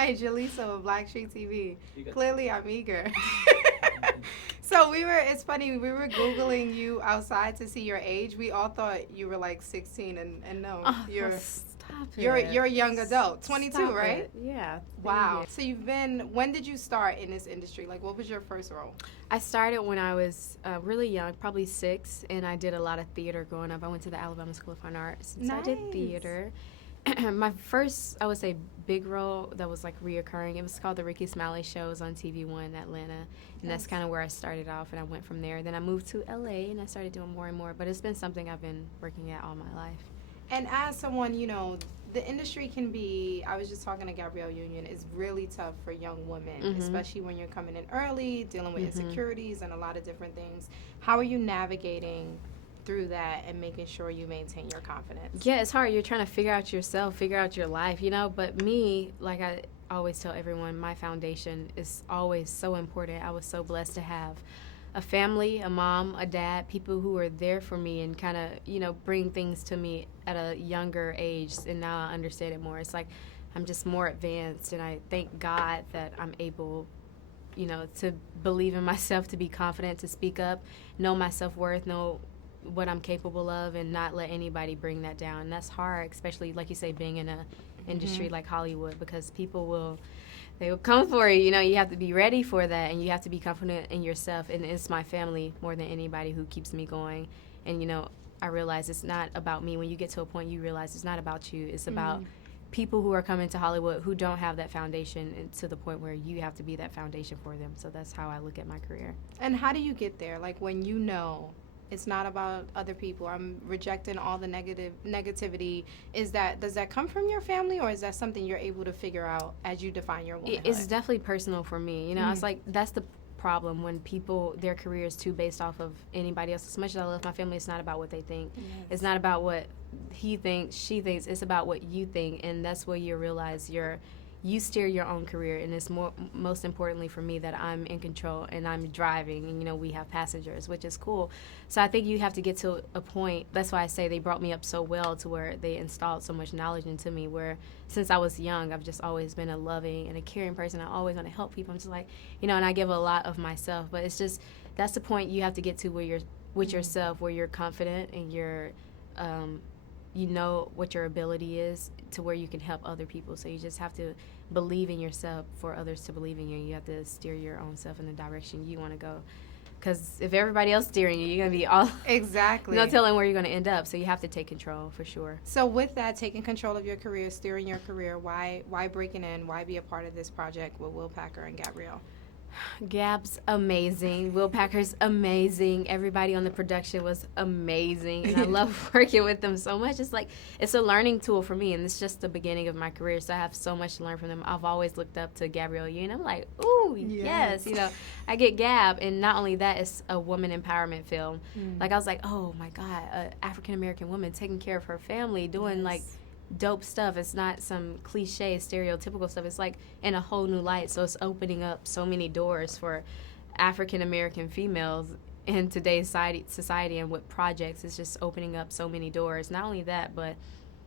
Hi, Jaleesa with Black Street TV. Clearly, I'm eager. So it's funny, we were Googling you outside to see your age. We all thought you were like 16, and no, Oh, stop it. you're a young adult, 22, Stop right? it. Yeah. Wow. So when did you start in this industry? Like, what was your first role? I started when I was really young, probably 6, and I did a lot of theater growing up. I went to the Alabama School of Fine Arts, so I did theater. My first, I would say, big role that was like reoccurring, it was called The Ricky Smiley Show. It was on TV1 in Atlanta, and that's kind of where I started off, and I went from there. Then I moved to LA, and I started doing more and more, but it's been something I've been working at all my life. And as someone, the industry can be, I was just talking to Gabrielle Union, it's really tough for young women, especially when you're coming in early, dealing with insecurities and a lot of different things. How are you navigating through that and making sure you maintain your confidence? Yeah, it's hard. You're trying to figure out yourself, figure out your life, but me, like I always tell everyone, my foundation is always so important. I was so blessed to have a family, a mom, a dad, people who are there for me and kind of, bring things to me at a younger age, and now I understand it more. It's like I'm just more advanced, and I thank God that I'm able, to believe in myself, to be confident, to speak up, know my self-worth, know what I'm capable of, and not let anybody bring that down. And that's hard, especially, like you say, being in a industry like Hollywood, because people they will come for you. You have to be ready for that, and you have to be confident in yourself. And it's my family more than anybody who keeps me going. And, I realize it's not about me. When you get to a point, you realize it's not about you. It's about people who are coming to Hollywood who don't have that foundation, and to the point where you have to be that foundation for them. So that's how I look at my career. And how do you get there? Like, when it's not about other people, I'm rejecting all the negativity. Does that come from your family, or is that something you're able to figure out as you define your womanhood? It's definitely personal for me. It's like, that's the problem when people, their career is too based off of anybody else. As much as I love my family, it's not about what they think. Yes. It's not about what he thinks, she thinks. It's about what you think, and that's where you realize you steer your own career, and it's most importantly for me that I'm in control and I'm driving, and we have passengers, which is cool. So I think you have to get to a point. That's why I say they brought me up so well, to where they installed so much knowledge into me, where since I was young, I've just always been a loving and a caring person. I always want to help people. I'm just like, and I give a lot of myself, but it's just, that's the point you have to get to, where you're with yourself, where you're confident and you're you know what your ability is, to where you can help other people. So you just have to believe in yourself for others to believe in you. You have to steer your own self in the direction you want to go. Because if everybody else steering you, you're going to be all... Exactly. No telling where you're going to end up. So you have to take control, for sure. So with that, taking control of your career, steering your career, why breaking in? Why be a part of this project with Will Packer and Gabrielle? Gab's amazing. Will Packer's amazing. Everybody on the production was amazing. And I love working with them so much. It's like, it's a learning tool for me, and it's just the beginning of my career. So I have so much to learn from them. I've always looked up to Gabrielle Union. I'm like, ooh, yes. I get Gab. And not only that, it's a woman empowerment film. Like, I was like, oh my God, an African-American woman taking care of her family, doing like dope stuff. It's not some cliche stereotypical stuff. It's like in a whole new light. So it's opening up so many doors for African American females in today's society, and with projects, it's just opening up so many doors. Not only that, but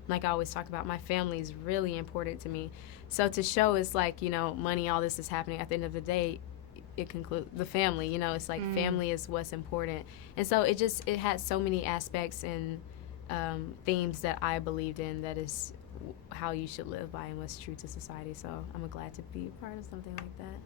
like I always talk about, my family is really important to me. So to show, it's like, money, all this is happening. At the end of the day, it concludes the family. It's like family is what's important. And so it had so many aspects and themes that I believed in, that is how you should live by and what's true to society. So I'm glad to be part of something like that.